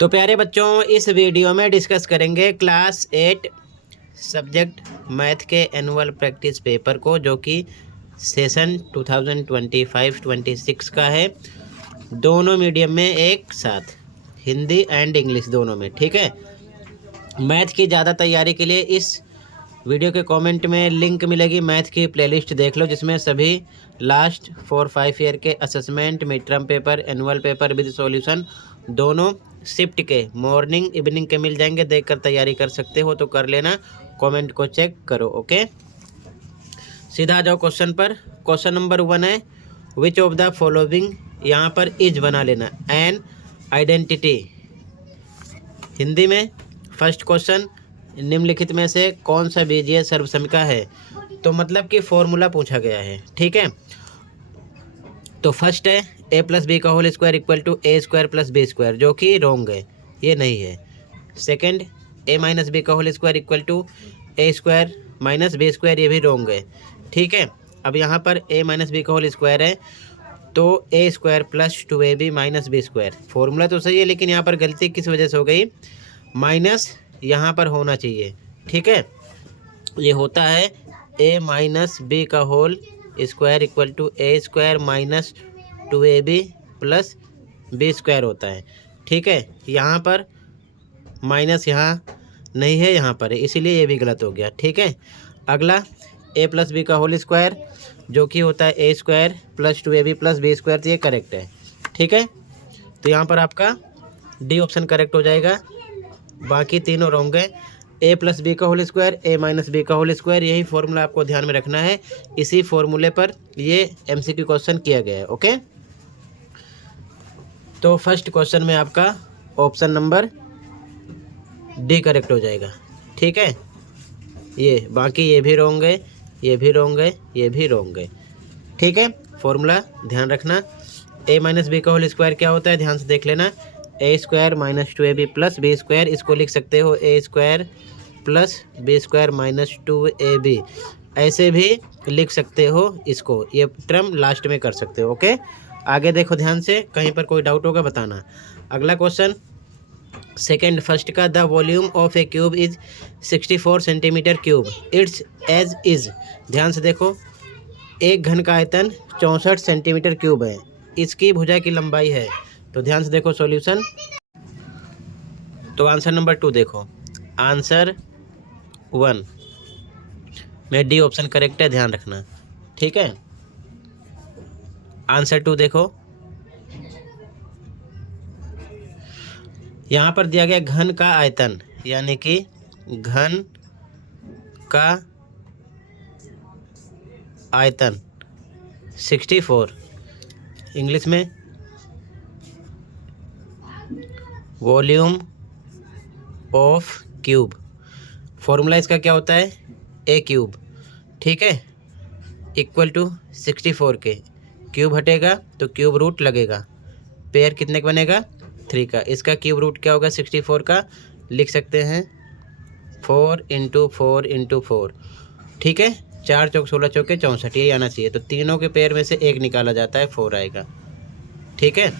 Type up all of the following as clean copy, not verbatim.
तो प्यारे बच्चों, इस वीडियो में डिस्कस करेंगे क्लास 8 सब्जेक्ट मैथ के एनुअल प्रैक्टिस पेपर को, जो कि सेशन 2025-26 का है। दोनों मीडियम में एक साथ, हिंदी एंड इंग्लिश दोनों में, ठीक है। मैथ की ज़्यादा तैयारी के लिए इस वीडियो के कमेंट में लिंक मिलेगी, मैथ की प्लेलिस्ट देख लो, जिसमें सभी लास्ट 4-5 ईयर के assessment, mid term paper, annual paper with solution दोनों शिफ्ट के मॉर्निंग इवनिंग के मिल जाएंगे। देखकर तैयारी कर सकते हो तो कर लेना, कमेंट को चेक करो। ओके, सीधा आ जाओ क्वेश्चन पर। क्वेश्चन नंबर 1 है, विच ऑफ द फॉलोइंग, यहाँ पर इज बना लेना, एन आइडेंटिटी। हिंदी में फर्स्ट क्वेश्चन, निम्नलिखित में से कौन सा बीजीय सर्वसमिका है? तो मतलब कि फॉर्मूला पूछा गया है, ठीक है। तो फर्स्ट है a प्लस बी का whole square equal to A square plus B square, जो कि रॉन्ग है, ये नहीं है। सेकंड, a माइनस बी का whole square equal to A square minus B square, ये भी रॉन्ग है, ठीक है। अब यहाँ पर a माइनस बी का होल स्क्वायर है, तो a square plus 2ab minus B square, formula तो सही है, लेकिन यहाँ पर गलती किस वजह से हो गई? माइनस यहाँ पर होना चाहिए, ठीक है। ये होता है a माइनस बी का whole square equal to A square minus 2ab plus B square होता है, ठीक है। यहाँ पर माइनस यहाँ नहीं है, यहाँ पर है, इसीलिए ये भी गलत हो गया, ठीक है। अगला a प्लस बी का होल स्क्वायर, जो कि होता है a square plus 2ab plus B square, तो ये करेक्ट है, ठीक है। तो यहाँ पर आपका डी ऑप्शन करेक्ट हो जाएगा, बाकी तीनों रॉन्ग है। a प्लस बी का whole square, a minus B का होल स्क्वायर, यही फॉर्मूला आपको ध्यान में रखना है। इसी फॉर्मूले पर ये MCQ क्वेश्चन किया गया है, ओके। तो फर्स्ट क्वेश्चन में आपका ऑप्शन नंबर डी करेक्ट हो जाएगा, ठीक है। ये बाकी ये भी रॉन्ग है, ये भी रॉन्ग है, ये भी रॉन्ग है, ठीक है। फॉर्मूला ध्यान रखना। a माइनस बी का होल स्क्वायर क्या होता है, ध्यान से देख लेना। A square minus 2ab plus B square, इसको लिख सकते हो a square plus B square minus 2ab, ऐसे भी लिख सकते हो इसको, ये टर्म लास्ट में कर सकते हो, ओके। आगे देखो ध्यान से, कहीं पर कोई डाउट होगा बताना। अगला क्वेश्चन सेकेंड फर्स्ट का, the volume of a cube is 64 centimetre cube, its edge is. ध्यान से देखो, एक घन का आयतन 64 सेंटीमीटर क्यूब है, इसकी भुजा की लंबाई है। तो ध्यान से देखो सॉल्यूशन। तो आंसर नंबर 2 देखो, आंसर 1 में डी ऑप्शन करेक्ट है, ध्यान रखना, ठीक है। आंसर 2 देखो, यहाँ पर दिया गया घन का आयतन, यानी कि घन का आयतन 64, इंग्लिश में वॉल्यूम ऑफ क्यूब, फॉर्मूला इसका क्या होता है? ए क्यूब, ठीक है, इक्वल टू 64 के, क्यूब हटेगा तो क्यूब रूट लगेगा, पेयर कितने का बनेगा? 3 का। इसका क्यूब रूट क्या होगा? 64 का, लिख सकते हैं 4 × 4 × 4, ठीक है। 4 चौक 16 चौके 64, यही आना चाहिए। तो तीनों के पेयर में से एक निकाला जाता है, 4 आएगा, ठीक है।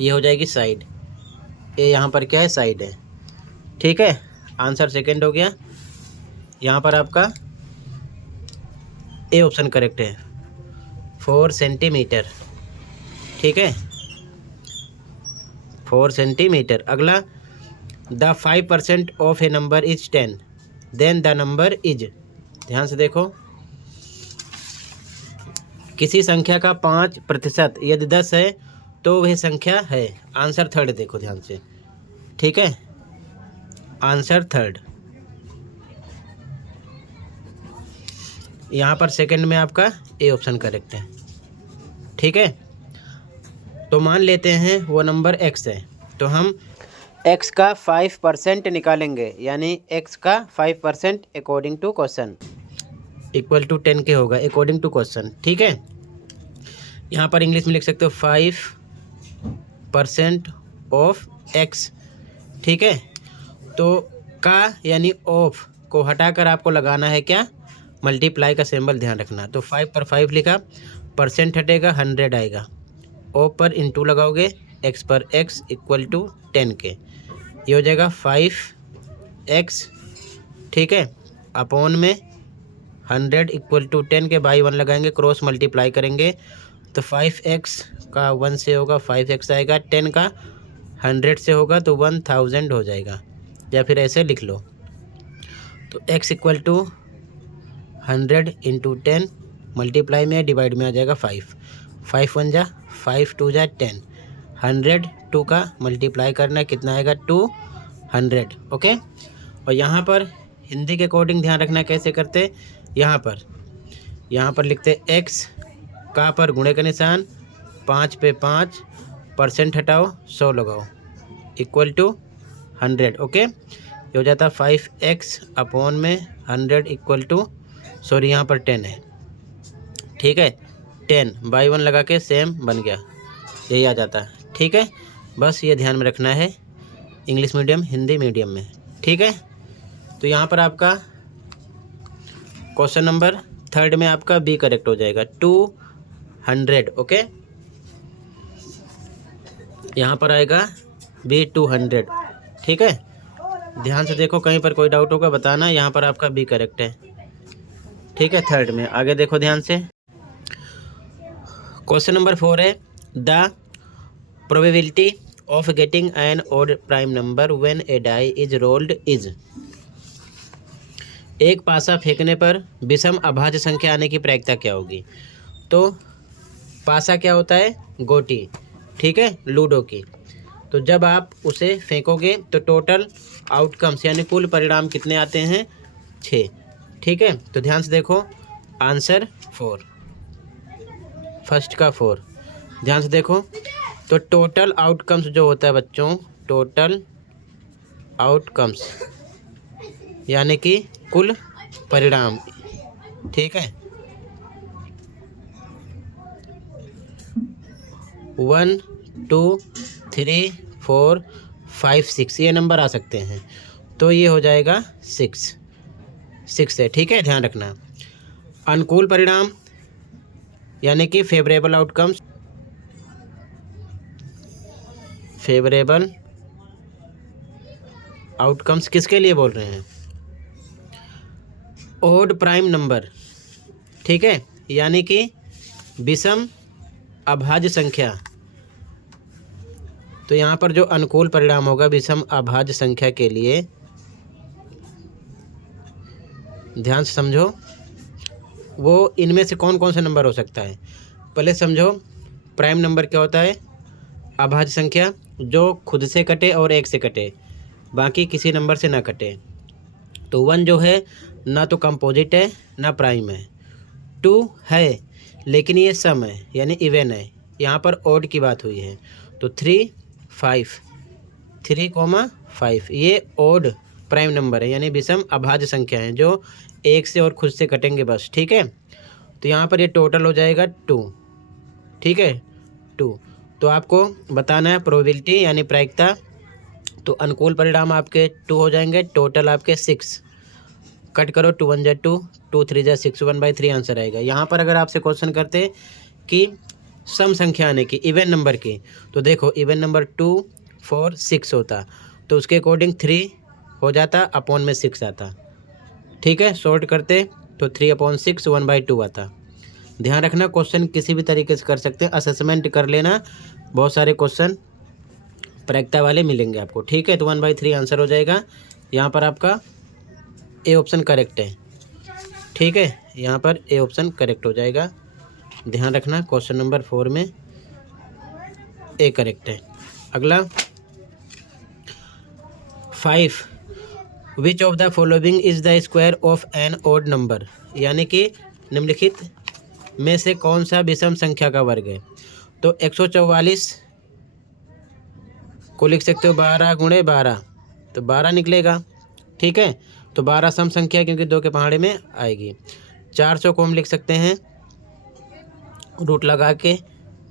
ये हो जाएगी साइड, ये यहाँ पर क्या है? साइड है, ठीक है। आंसर सेकंड हो गया। यहाँ पर आपका ए ऑप्शन करेक्ट है, 4 सेंटीमीटर, ठीक है, 4 सेंटीमीटर। अगला, the 5% of a number is 10, then the number is. ध्यान से देखो, किसी संख्या का 5% यदि 10 है तो वह संख्या है। आंसर थर्ड देखो ध्यान से, ठीक है, आंसर थर्ड। यहाँ पर सेकंड में आपका ए ऑप्शन करेक्ट है, ठीक है। तो मान लेते हैं वो नंबर x है, तो हम x का 5% निकालेंगे, यानी x का 5% according to question equal to 10 के होगा, अकॉर्डिंग टू क्वेश्चन, ठीक है। यहाँ पर इंग्लिश में लिख सकते हो 5% ऑफ x, ठीक है। तो का यानी ऑफ को हटाकर आपको लगाना है क्या? मल्टीप्लाई का सिंबल, ध्यान रखना। तो 5 पर 5 लिखा, परसेंट हटेगा 100 आएगा, ऑफ पर इंटू लगाओगे एक्स पर एक्स इक्वल टू 10 के, ये हो जाएगा 5x, ठीक है, अपॉन में 100 इक्वल टू 10 के, बाई 1 लगाएंगे, क्रॉस मल्टीप्लाई करेंगे तो 5x का 1 से होगा 5x आएगा, 10 का 100 से होगा तो 1000 हो जाएगा, या फिर ऐसे लिख लो। तो x equal to 100 into 10, multiply में डिवाइड में आ जाएगा 5, 5 1 जा 5 2 जा 10, 100 2 का मल्टीप्लाई करना है, कितना आएगा 200, ओके। और यहाँ पर हिंदी के अकॉर्डिंग ध्यान रखना कैसे करते, यहाँ पर लिखते x का पर गुणे का निशान, 5 पे 5, % हटाओ 100 लगाओ, इक्वल टू 100, ओके। ये हो जाता 5x अपॉन में 100 इक्वल टू, सॉरी यहाँ पर 10 है, ठीक है, 10 बाई 1 लगा के सेम बन गया, यही आ जाता है, ठीक है। बस ये ध्यान में रखना है इंग्लिश मीडियम हिंदी मीडियम में, ठीक है। तो यहाँ पर आपका क्वेश्चन नंबर 3 में आपका बी करेक्ट हो जाएगा, 200, ओके। यहाँ पर आएगा बी 200, ठीक है। ध्यान से देखो, कहीं पर कोई डाउट होगा बताना, यहाँ पर आपका बी करेक्ट है, ठीक है। 3 में आगे देखो ध्यान से, क्वेश्चन नंबर 4 है, the probability of getting an odd prime number when a die is rolled is. एक पासा फेंकने पर विषम अभाज्य संख्या आने की प्रायिकता क्या होगी। तो पासा क्या होता है, गोटी, ठीक है, लूडो की। तो जब आप उसे फेंकोगे तो टोटल आउटकम्स यानी कुल परिणाम कितने आते हैं, 6, ठीक है। तो ध्यान से देखो, आंसर 4, फर्स्ट का 4, ध्यान से देखो। तो टोटल आउटकम्स जो होता है बच्चों, टोटल आउटकम्स यानी कि कुल परिणाम, ठीक है, 1 2 3 4 5 6 ये नंबर आ सकते हैं, तो ये हो जाएगा 6 है, ठीक है, ध्यान रखना। अनुकूल परिणाम यानी कि फेवरेबल आउटकम्स, फेवरेबल आउटकम्स किसके लिए बोल रहे हैं, ओड प्राइम नंबर, ठीक है, यानी कि विषम अभाज्य संख्या। तो यहाँ पर जो अनुकूल परिणाम होगा विषम अभाज्य संख्या के लिए, ध्यान से समझो, वो इनमें से कौन कौन सा नंबर हो सकता है। पहले समझो, प्राइम नंबर क्या होता है, अभाज्य संख्या जो खुद से कटे और 1 से कटे, बाकी किसी नंबर से ना कटे। तो 1 जो है ना तो कंपोजिट है ना प्राइम है, 2 है लेकिन ये सम है यानी इवन है, यहाँ पर ओड की बात हुई है। तो 3 5 3,5 ये ओड प्राइम नंबर है यानी विषम अभाज्य संख्या है जो 1 से और खुद से कटेंगे बस, ठीक है। तो यहाँ पर ये टोटल हो जाएगा 2, ठीक है, 2। तो आपको बताना है प्रोबेबिलिटी यानी प्रायिकता। तो अनुकूल परिणाम आपके 2 हो जाएंगे, टोटल आपके 6, कट करो, 2 1 जा 2, 2 3 जा 6, 1/3 आंसर आएगा। यहाँ पर अगर आपसे क्वेश्चन करते कि सम संख्या आने की, इवन नंबर की, तो देखो इवन नंबर 2 4 6 होता, तो उसके अकॉर्डिंग 3 हो जाता, अपॉन में 6 आता, ठीक है। शॉर्ट करते तो 3/6 1/2 आता। ध्यान रखना, क्वेश्चन किसी भी तरीके से कर सकते हैं, असेसमेंट कर लेना, बहुत सारे क्वेश्चन प्रायिकता वाले मिलेंगे आपको, ठीक है। तो 1/3 आंसर हो जाएगा। यहाँ पर आपका ए ऑप्शन करेक्ट है, ठीक है, यहाँ पर ए ऑप्शन करेक्ट हो जाएगा। ध्यान रखना, क्वेश्चन नंबर 4 में ए करेक्ट है। अगला 5, which of the following is the square of an odd number, यानी कि निम्नलिखित में से कौन सा विषम संख्या का वर्ग है। तो 144 को लिख सकते हो 12 × 12, तो 12 निकलेगा, ठीक है। तो 12 सम संख्या क्योंकि 2 के पहाड़े में आएगी। 400 को हम लिख सकते हैं रूट लगा के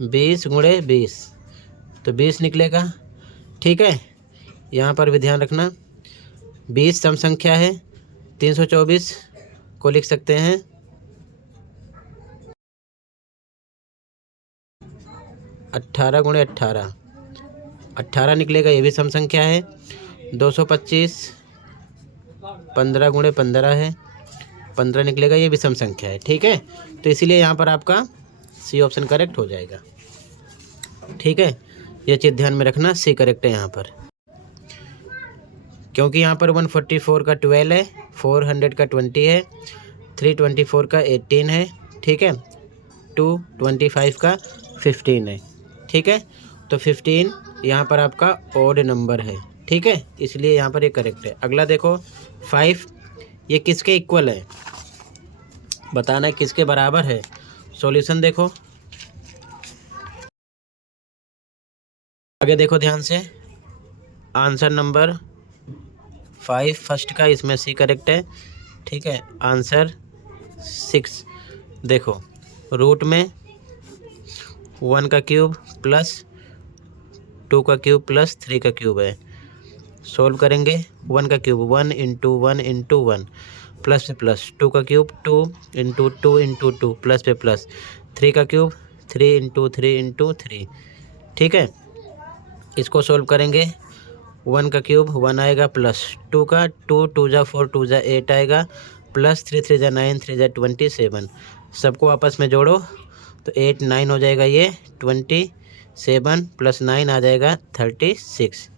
20 × 20, तो 20 निकलेगा, ठीक है। यहाँ पर भी ध्यान रखना 20 सम संख्या है। 324 को लिख सकते हैं 18 × 18, 18 निकलेगा, ये भी सम संख्या है। 225 15 गुणे 15 है, 15 निकलेगा, ये भी सम संख्या है। ठीक है, तो इसीलिए यहाँ पर आपका सी ऑप्शन करेक्ट हो जाएगा। ठीक है, ये चीज़ ध्यान में रखना, सी करेक्ट है यहाँ पर, क्योंकि यहाँ पर 144 का 12 है, 400 का 20 है, 324 का 18 है। ठीक है, 225 का 15 है। ठीक है, तो 15 यहाँ पर आपका ऑड नंबर है। ठीक है, इसलिए यहाँ पर ये करेक्ट है। अगला देखो 5, ये किसके इक्वल है, बताना है किसके बराबर है। सॉल्यूशन देखो, आगे देखो ध्यान से, आंसर नंबर 5 फर्स्ट का, इसमें सी करेक्ट है। ठीक है, आंसर 6 देखो, रूट में 1 का क्यूब प्लस 2 का क्यूब प्लस 3 का क्यूब है। सोल्व करेंगे, 1 का क्यूब 1 इंटू 1 इंटू 1 प्लस पे प्लस, 2 का क्यूब 2 इंटू 2 इंटू 2 प्लस पे प्लस, 3 का क्यूब 3 इंटू 3 इंटू 3। ठीक है, इसको सोल्व करेंगे, 1 का क्यूब 1 आएगा, प्लस 2 का 2 2 जा 4 2 जा 8 आएगा, प्लस 3 3 जा 9 3 जा 27। सबको आपस में जोड़ो तो 8 9 हो जाएगा, ये 27 प्लस 9 आ जाएगा 36।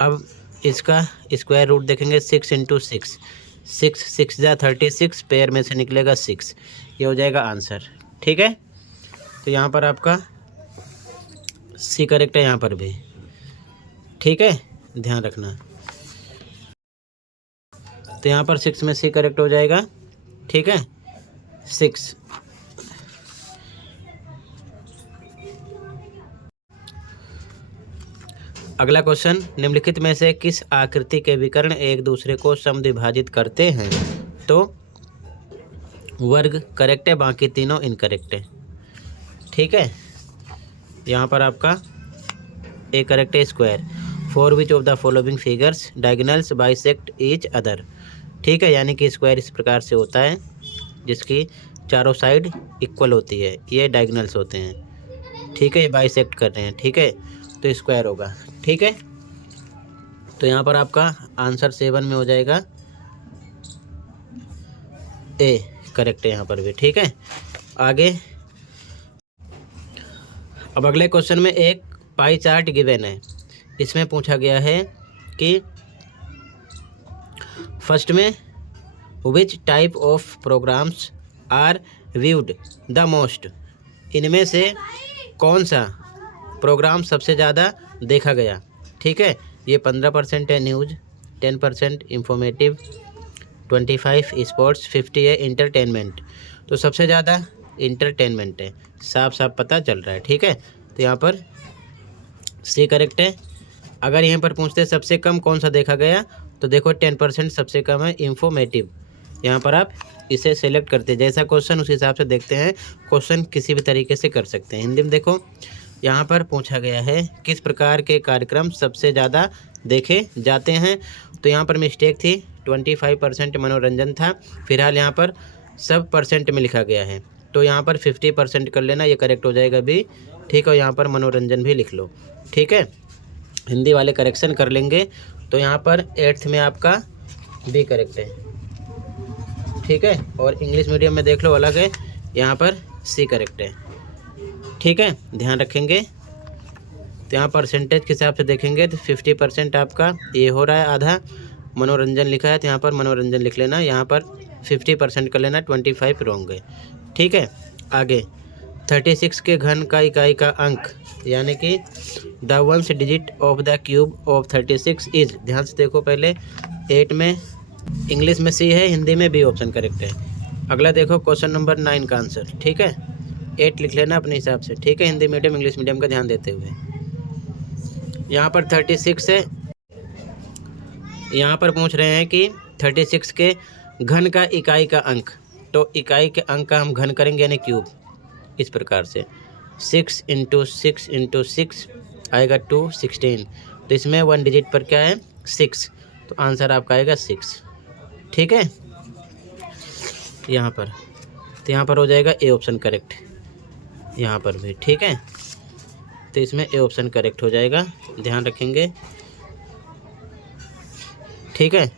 अब इसका स्क्वायर रूट देखेंगे, 6 इंटू 6, 6 जा 36, पेयर में से निकलेगा 6, ये हो जाएगा आंसर। ठीक है, तो यहाँ पर आपका सी करेक्ट है, यहाँ पर भी। ठीक है, ध्यान रखना, तो यहाँ पर 6 में सी करेक्ट हो जाएगा। ठीक है, 6। अगला क्वेश्चन, निम्नलिखित में से किस आकृति के विकर्ण एक दूसरे को समद्विभाजित करते हैं। तो वर्ग करेक्ट है, बाकी तीनों इनकरेक्ट है। ठीक है, यहाँ पर आपका ए करेक्ट है, square, for which of the following figures diagonals bisect each other. ठीक है, यानी कि स्क्वायर इस प्रकार से होता है जिसकी चारों साइड इक्वल होती है, ये डायगोनल्स होते हैं। ठीक है, ये बाइसेक्ट कर रहे हैं। ठीक है, तो स्क्वायर होगा। ठीक है, तो यहाँ पर आपका आंसर 7 में हो जाएगा, ए करेक्ट है यहाँ पर भी। ठीक है, आगे अब अगले क्वेश्चन में एक पाई चार्ट गिवन है, इसमें पूछा गया है कि फर्स्ट में which type of programs are viewed the most, इनमें से कौन सा प्रोग्राम सबसे ज़्यादा देखा गया। ठीक है, ये 15% है न्यूज़, 10% इंफॉर्मेटिव, 25 स्पोर्ट्स, 50 है इंटरटेनमेंट। तो सबसे ज़्यादा इंटरटेनमेंट है, साफ साफ पता चल रहा है। ठीक है, तो यहाँ पर सी करेक्ट है। अगर यहाँ पर पूछते सबसे कम कौन सा देखा गया, तो देखो 10% सबसे कम है इंफॉर्मेटिव, यहाँ पर आप इसे सेलेक्ट करते हैं, जैसा क्वेश्चन उस हिसाब से देखते हैं, क्वेश्चन किसी भी तरीके से कर सकते हैं। हिंदी में देखो, यहाँ पर पूछा गया है किस प्रकार के कार्यक्रम सबसे ज़्यादा देखे जाते हैं। तो यहाँ पर मिस्टेक थी, 25% मनोरंजन था, फिलहाल यहाँ पर सब परसेंट में लिखा गया है, तो यहाँ पर 50% कर लेना, ये करेक्ट हो जाएगा बी। ठीक है, यहाँ पर मनोरंजन भी लिख लो। ठीक है, हिंदी वाले करेक्शन कर लेंगे, तो यहाँ पर 8th में आपका बी करेक्ट है। ठीक है, और इंग्लिश मीडियम में देख लो अलग है, यहाँ पर सी करेक्ट है। ठीक है, ध्यान रखेंगे, तो यहाँ परसेंटेज के हिसाब से देखेंगे तो 50% आपका ये हो रहा है, आधा मनोरंजन लिखा है, तो यहाँ पर मनोरंजन लिख लेना, यहाँ पर 50% कर लेना, 25 रॉन्ग है। ठीक है, आगे 36 के घन का इकाई का अंक, यानी कि the ones digit of the cube of 36 is, ध्यान से देखो, पहले 8 में इंग्लिश में सी है, हिंदी में बी ऑप्शन करेक्ट है। अगला देखो क्वेश्चन नंबर 9 का आंसर। ठीक है, 8 लिख लेना अपने हिसाब से। ठीक है, हिंदी मीडियम इंग्लिश मीडियम का ध्यान देते हुए, यहाँ पर 36 है, यहाँ पर पूछ रहे हैं कि 36 के घन का इकाई का अंक, तो इकाई के अंक का हम घन करेंगे यानी क्यूब, इस प्रकार से 6 इंटू 6 इंटू 6 आएगा 216, तो इसमें 1 डिजिट पर क्या है 6, तो आंसर आपका आएगा 6। ठीक है, यहाँ पर, तो यहाँ पर हो जाएगा ए ऑप्शन करेक्ट, यहाँ पर भी। ठीक है, तो इसमें ए ऑप्शन करेक्ट हो जाएगा, ध्यान रखेंगे। ठीक है,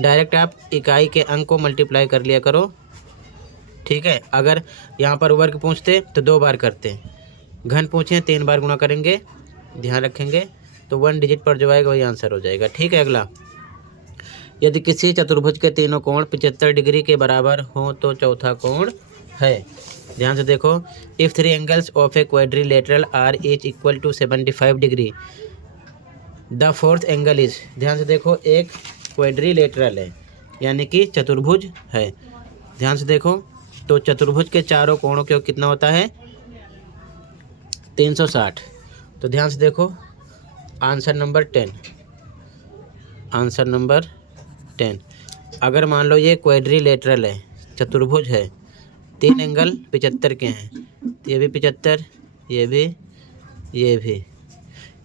डायरेक्ट आप इकाई के अंक को मल्टीप्लाई कर लिया करो। ठीक है, अगर यहाँ पर वर्ग पूछते तो 2 बार करते, घन पूछें 3 बार गुणा करेंगे, ध्यान रखेंगे। तो 1 डिजिट पर जो आएगा वही आंसर हो जाएगा। ठीक है, अगला, यदि किसी चतुर्भुज के तीनों कोण 75 डिग्री के बराबर हो तो चौथा कोण है। ध्यान से देखो, if 3 angles of a quadrilateral are each equal to 75 degree the fourth angle is. ध्यान से देखो, एक क्वाड्रिलेटरल है यानी कि चतुर्भुज है। ध्यान से देखो, तो चतुर्भुज के चारों कोणों का कितना होता है 360। तो ध्यान से देखो, आंसर नंबर 10, आंसर नंबर 10। अगर मान लो ये क्वाड्रिलेटरल है, चतुर्भुज है, 3 एंगल 75 के हैं, तो ये भी 75, ये भी,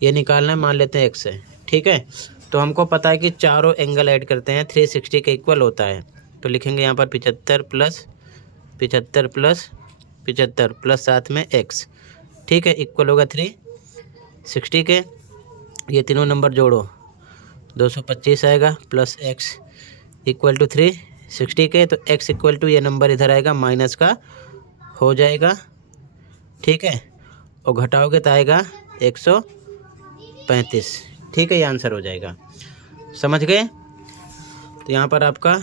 ये निकालना है, मान लेते हैं x है। ठीक है, तो हमको पता है कि चारों एंगल ऐड करते हैं 360 के इक्वल होता है। तो लिखेंगे यहाँ पर 75 प्लस 75 प्लस 75 प्लस साथ में x। ठीक है, इक्वल होगा 360 के, ये तीनों नंबर जोड़ो 225 आएगा, प्लस x इक्वल टू 360 के, तो x इक्वल टू ये नंबर इधर आएगा माइनस का हो जाएगा। ठीक है, और घटाओगे तो आएगा 135। ठीक है, ये आंसर हो जाएगा, समझ गए। तो यहाँ पर आपका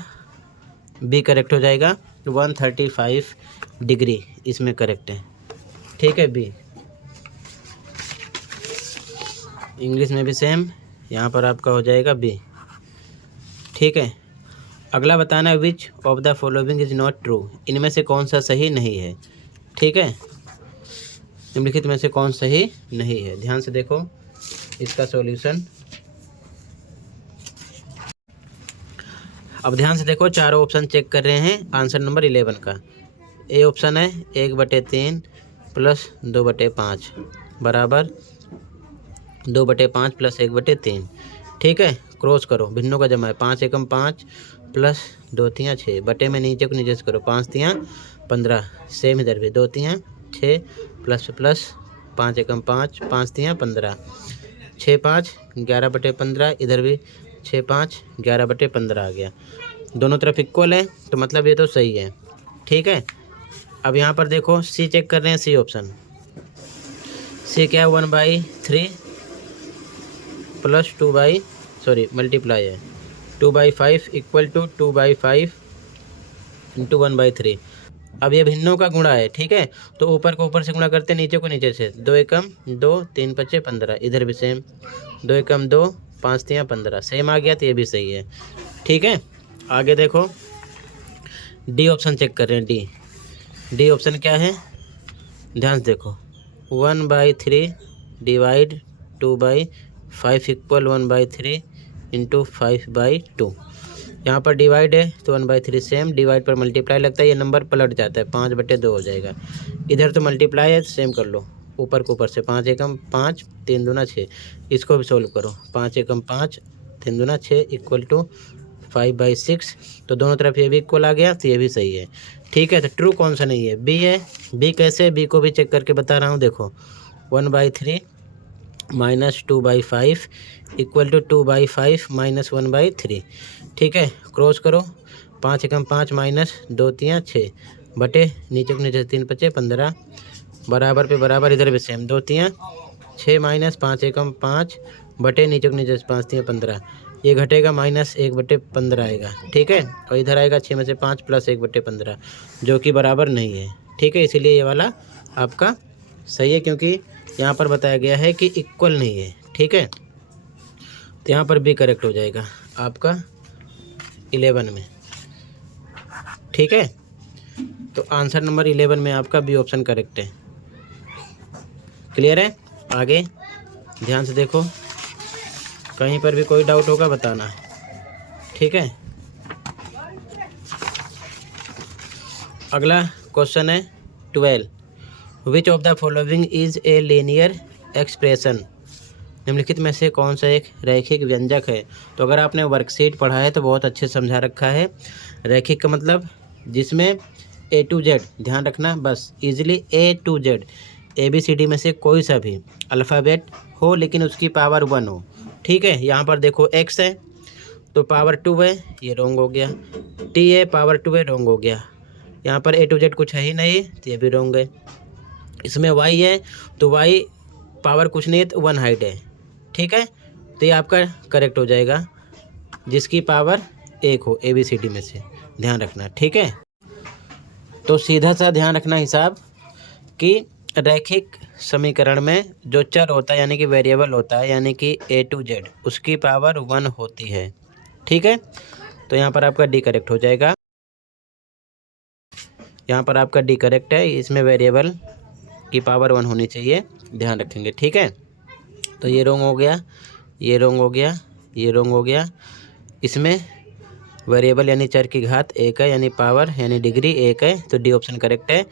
बी करेक्ट हो जाएगा, 135 डिग्री इसमें करेक्ट है। ठीक है, बी। इंग्लिश में भी सेम, यहाँ पर आपका हो जाएगा बी। ठीक है, अगला बताना है विच of the following is not true. इनमें से कौन सा सही नहीं है। ठीक है, निम्नलिखित में से कौन सही नहीं है। ध्यान से देखो इसका सॉल्यूशन। अब ध्यान से देखो, चारों ऑप्शन चेक कर रहे हैं आंसर नंबर 11 का। ए ऑप्शन है 1/3 प्लस 2/5 बराबर 2/5 प्लस 1/3। ठीक है, क्रॉस करो, भिन्नों का जमा है, 5 एकम 5 प्लस 2 तियाँ 6, बटे में नीचे को नीचे से करो, 5 तियाँ 15, सेम इधर भी 2 तियाँ 6 प्लस प्लस 5 एकम 5 5 तियाँ 15, 6 5 11/15, इधर भी 6 5 11/15 आ गया। दोनों तरफ इक्वल है तो मतलब ये तो सही है। ठीक है, अब यहाँ पर देखो सी चेक कर रहे हैं, सी ऑप्शन। सी क्या है 1/3 प्लस मल्टीप्लाई है 2/5 इक्वल टू 2/5 इंटू 1/3। अब ये भिन्नों का गुणा है। ठीक है, तो ऊपर को ऊपर से गुणा करते हैं, नीचे को नीचे से, 2 एकम 2 3 5 15, इधर भी सेम 2 एकम 2 5 तियाँ 15, सेम आ गया, तो ये भी सही है। ठीक है, आगे देखो डी ऑप्शन चेक कर रहे हैं। डी ऑप्शन क्या है, ध्यान से देखो, 1/3 डिवाइड 2/5 इक्वल 1/3 इंटू 5/2। यहाँ पर डिवाइड है तो 1/3 सेम, डिवाइड पर मल्टीप्लाई लगता है, ये नंबर पलट जाता है, 5/2 हो जाएगा। इधर तो मल्टीप्लाई है, सेम कर लो, ऊपर को ऊपर से, 5 एकम 5 3 दूना 6, इसको भी सोल्व करो, 5 एकम 5 3 दूना 6 इक्वल टू 5/6। तो दोनों तरफ ये भी इक्वल आ गया, तो ये भी सही है। ठीक है, तो ट्रू कौन सा नहीं है, बी है। बी कैसे, बी को भी चेक करके बता रहा हूँ, देखो 1/3 माइनस 2/5 इक्वल टू 2/5 माइनस 1/3। ठीक है, क्रॉस करो, 5 एकम 5 माइनस 2 तियाँ 6, बटे नीचे को नीचे 3 5 15, बराबर पे बराबर, इधर भी सेम, 2 तियाँ 6 माइनस 5 एकम 5 बटे नीचे को नीचे 5 तियाँ 15, ये घटेगा माइनस 1/15 आएगा। ठीक है, और इधर आएगा 6 में से 5 प्लस 1/15, जो कि बराबर नहीं है। ठीक है, इसीलिए ये वाला आपका सही है, क्योंकि यहाँ पर बताया गया है कि इक्वल नहीं है। ठीक है, तो यहाँ पर भी करेक्ट हो जाएगा आपका 11 में। ठीक है, तो आंसर नंबर 11 में आपका बी ऑप्शन करेक्ट है। क्लियर है, आगे ध्यान से देखो, कहीं पर भी कोई डाउट होगा बताना। ठीक है, अगला क्वेश्चन है 12, विच of the following is a linear expression. निम्नलिखित में से कौन सा एक रैखिक व्यंजक है। तो अगर आपने वर्कशीट पढ़ा है तो बहुत अच्छे से समझा रखा है। रैखिक का मतलब जिसमें A to Z, ध्यान रखना बस, easily A to Z, ABCD में से कोई सा भी अल्फ़ाबेट हो लेकिन उसकी पावर 1 हो। ठीक है, यहाँ पर देखो X है तो पावर 2 है, ये रॉन्ग हो गया। T है पावर 2 है, रॉन्ग हो गया। यहाँ पर A to Z कुछ है ही नहीं तो ये भी रॉन्ग है। इसमें Y है तो Y पावर कुछ नहीं है तो 1 हाइट है। ठीक है, तो ये आपका करेक्ट हो जाएगा जिसकी पावर 1 हो ABCD में से, ध्यान रखना। ठीक है, तो सीधा सा ध्यान रखना हिसाब कि रैखिक समीकरण में जो चर होता है यानी कि वेरिएबल होता है यानी कि A to Z उसकी पावर 1 होती है। ठीक है, तो यहाँ पर आपका डी करेक्ट हो जाएगा। यहाँ पर आपका डी करेक्ट है, इसमें वेरिएबल की पावर 1 होनी चाहिए, ध्यान रखेंगे। ठीक है, तो ये रॉन्ग हो गया, ये रॉन्ग हो गया, ये रॉन्ग हो गया। इसमें वेरिएबल यानी चर की घात 1 है यानी पावर यानी डिग्री 1 है, तो डी ऑप्शन करेक्ट है।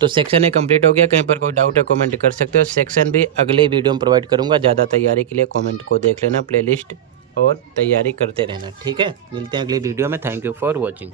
तो सेक्शन ए कंप्लीट हो गया। कहीं पर कोई डाउट है कमेंट कर सकते हो। सेक्शन भी अगले वीडियो में प्रोवाइड करूँगा। ज़्यादा तैयारी के लिए कमेंट को देख लेना, प्लेलिस्ट और तैयारी करते रहना। ठीक है, मिलते हैं अगली वीडियो में। Thank you for watching.